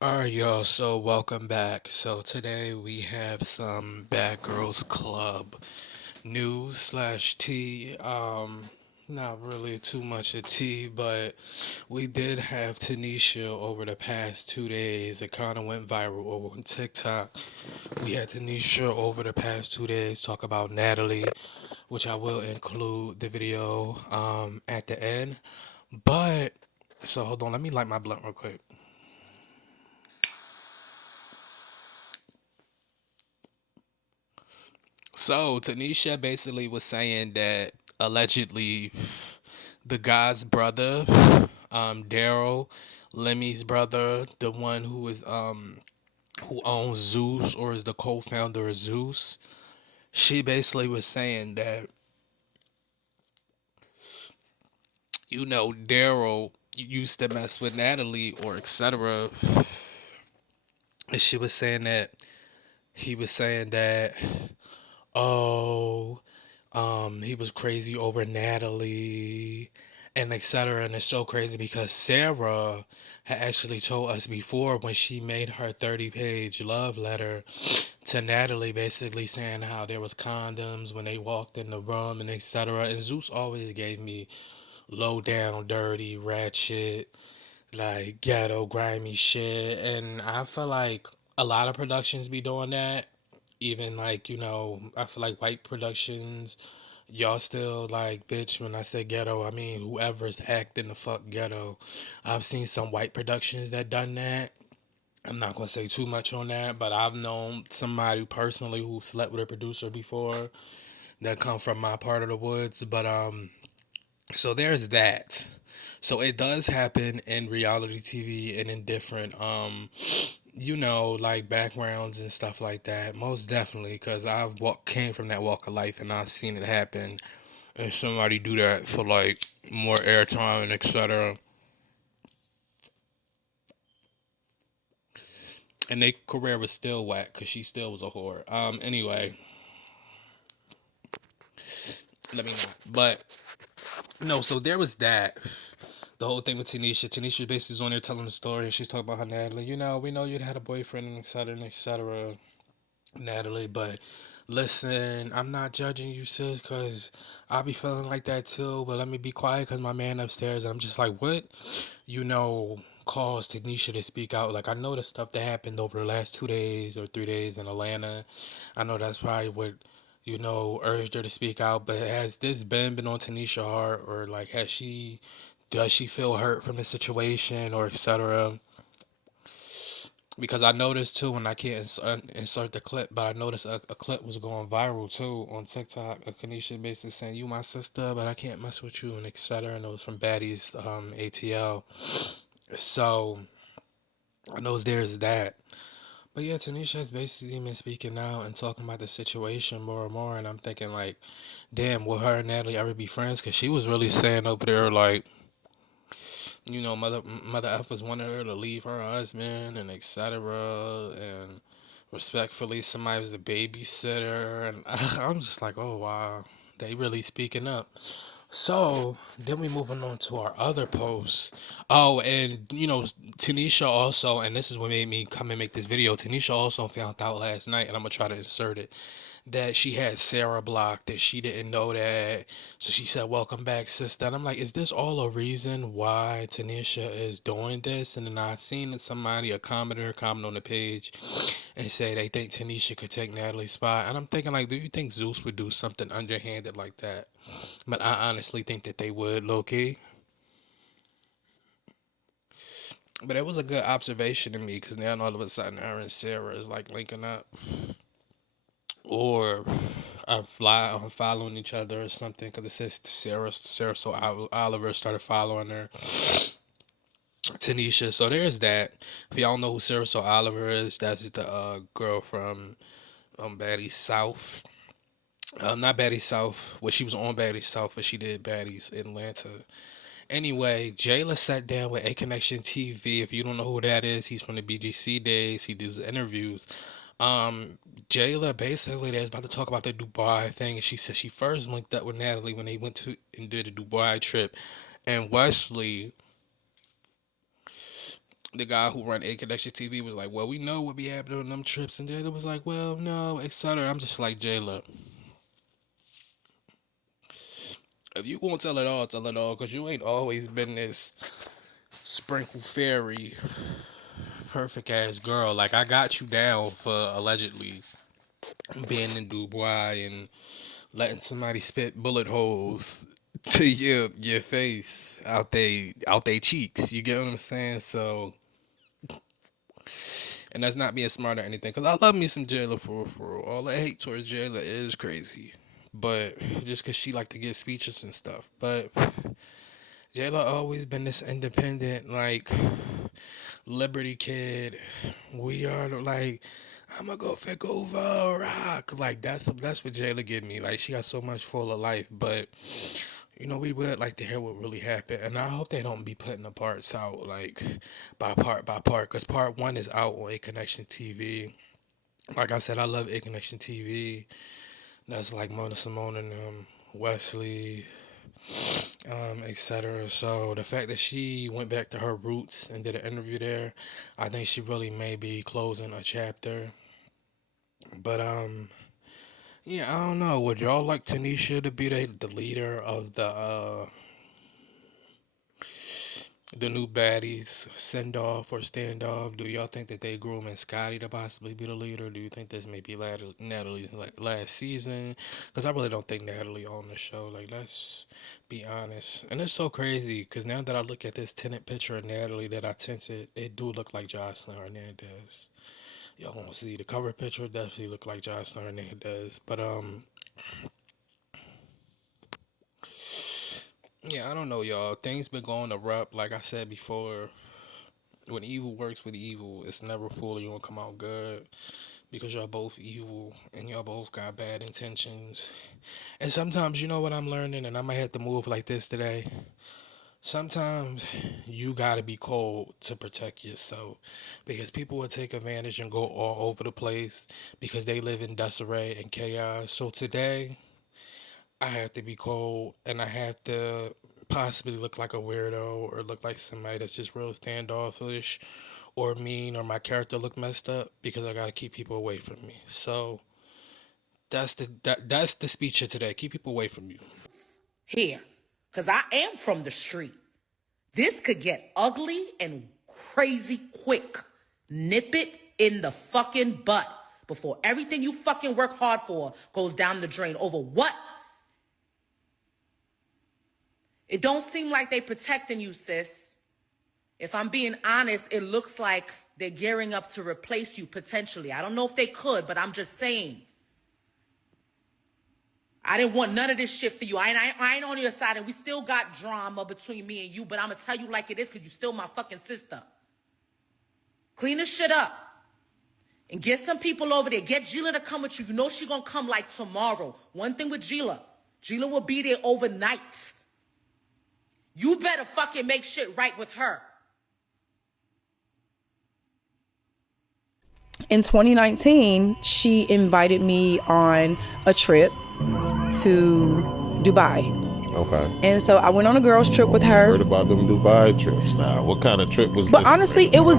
Alright, y'all, so welcome back. So today we have some Bad Girls Club news slash tea. Not really too much of tea, but we did have Tanisha over the past 2 days. It kind of went viral over on TikTok. We had Tanisha over the past 2 days talk about Natalie, which I will include the video at the end. But so hold on, let me light my blunt real quick. So Tanisha basically was saying that allegedly the guy's brother, Daryl, Lemmy's brother, the one who owns Zeus or is the co-founder of Zeus, she basically was saying that Daryl used to mess with Natalie or etc. And she was saying that he was saying that oh he was crazy over Natalie and etc. And it's so crazy because Sarah had actually told us before when she made her 30-page love letter to Natalie, basically saying how there was condoms when they walked in the room and etc. And Zeus always gave me low down, dirty, ratchet, like ghetto, grimy shit. And I feel like a lot of productions be doing that. Even like, I feel like white productions, y'all still like, bitch, when I say ghetto, I mean whoever's acting the fuck ghetto. I've seen some white productions that done that. I'm not gonna say too much on that, but I've known somebody personally who slept with a producer before that come from my part of the woods. But so there's that. So it does happen in reality TV and in different like backgrounds and stuff like that. Most definitely, because came from that walk of life and I've seen it happen. And somebody do that for like more airtime and etc. And their career was still whack because she still was a whore. Anyway, let me not. But no, so there was that. The whole thing with Tanisha. Tanisha basically was on there telling the story. And she's talking about her Natalie. We know you'd had a boyfriend and etc. and etc. Natalie, but listen, I'm not judging you, sis, because I be feeling like that too. But let me be quiet because my man upstairs, and I'm just like, what? Caused Tanisha to speak out. Like, I know the stuff that happened over the last 2 days or 3 days in Atlanta. I know that's probably what, urged her to speak out. But has this been on Tanisha heart, or like, does she feel hurt from the situation, or etc.? Because I noticed too, when I can't insert the clip, but I noticed a clip was going viral too on TikTok. A Kanisha basically saying, "You my sister, but I can't mess with you," and etc. And it was from Baddies ATL. So I know there's that. But yeah, Tanisha has basically been speaking out and talking about the situation more and more. And I'm thinking like, damn, will her and Natalie ever be friends? Because she was really saying over there like, Mother F was wanting her to leave her husband and etc. And respectfully, somebody was a babysitter, and I'm just like, oh wow, they really speaking up. So then we moving on to our other posts. Oh, and Tanisha also, and this is what made me come and make this video. Tanisha also found out last night, and I'm gonna try to insert it, that she had Sarah blocked and she didn't know that. So she said, "Welcome back, sister." And I'm like, is this all a reason why Tanisha is doing this? And then I seen that somebody, a commenter, comment on the page and say they think Tanisha could take Natalie's spot. And I'm thinking, like, do you think Zeus would do something underhanded like that? But I honestly think that they would, low key. But it was a good observation to me because now all of a sudden her and Sarah is like linking up. Or following each other or something because it says Sarah, so Oliver started following her, Tanisha. So there's that. If y'all know who Sarah, so Oliver is, that's the girl from Baddies South. Not Baddies South. Well, she was on Baddies South, but she did Baddies Atlanta. Anyway, Jayla sat down with A Connection TV. If you don't know who that is, he's from the BGC days. He does interviews. Um, Jayla basically they're about to talk about the Dubai thing, and she said she first linked up with Natalie when they went to and did a Dubai trip, and the guy who run A Connection TV was like, well, we know what be happening on them trips. And Jayla was like, well, no, etc. I'm just like, Jayla, if you won't tell it all, tell it all. Because you ain't always been this sprinkle fairy, perfect ass girl. Like, I got you down for allegedly being in Dubai and letting somebody spit bullet holes to your face out they cheeks. You get what I'm saying? So, and that's not being smart or anything, because I love me some Jayla for real. All the hate towards Jayla is crazy, but just because she like to give speeches and stuff. But Jayla always been this independent, like, Liberty kid. We are like, I'ma go fuck over rock. Like, that's what Jayla give me. Like, she got so much full of life, but we would like to hear what really happened, and I hope they don't be putting the parts out like by part, because part one is out on A Connection TV. Like I said, I love A Connection TV. That's like Mona Simone and Wesley, etc. So the fact that she went back to her roots and did an interview there, I think she really may be closing a chapter. But yeah, I don't know. Would y'all like Tanisha to be the leader of the new baddies send off or standoff? Do y'all think that they grooming Scotty to possibly be the leader? Do you think this may be Natalie's like last season? Because I really don't think Natalie on the show. Like, let's be honest. And it's so crazy because now that I look at this tenant picture of Natalie that I tinted, it do look like Jocelyn Hernandez. Y'all won't see the cover picture. Definitely look like Jocelyn Hernandez. But yeah, I don't know, y'all. Things been going erupt. Like I said before, when evil works with evil, it's never fully gonna come out good because y'all both evil and y'all both got bad intentions. And sometimes, you know what I'm learning, and I might have to move like this today. Sometimes you gotta be cold to protect yourself because people will take advantage and go all over the place because they live in disarray and chaos. So today, I have to be cold and I have to possibly look like a weirdo or look like somebody that's just real standoffish or mean, or my character look messed up because I gotta keep people away from me. So that's the speech of today. Keep people away from you. Here, because I am from the street. This could get ugly and crazy quick. Nip it in the fucking butt before everything you fucking work hard for goes down the drain. Over what? It don't seem like they protecting you, sis. If I'm being honest, it looks like they're gearing up to replace you potentially. I don't know if they could, but I'm just saying. I didn't want none of this shit for you. I ain't on your side, and we still got drama between me and you, but I'm going to tell you like it is because you still my fucking sister. Clean this shit up. And get some people over there. Get Gila to come with you. You know she going to come like tomorrow. One thing with Gila will be there overnight. You better fucking make shit right with her. In 2019, she invited me on a trip to Dubai. Okay. And so I went on a girls trip with her. Heard about them Dubai trips now. What kind of trip was this? But honestly, it was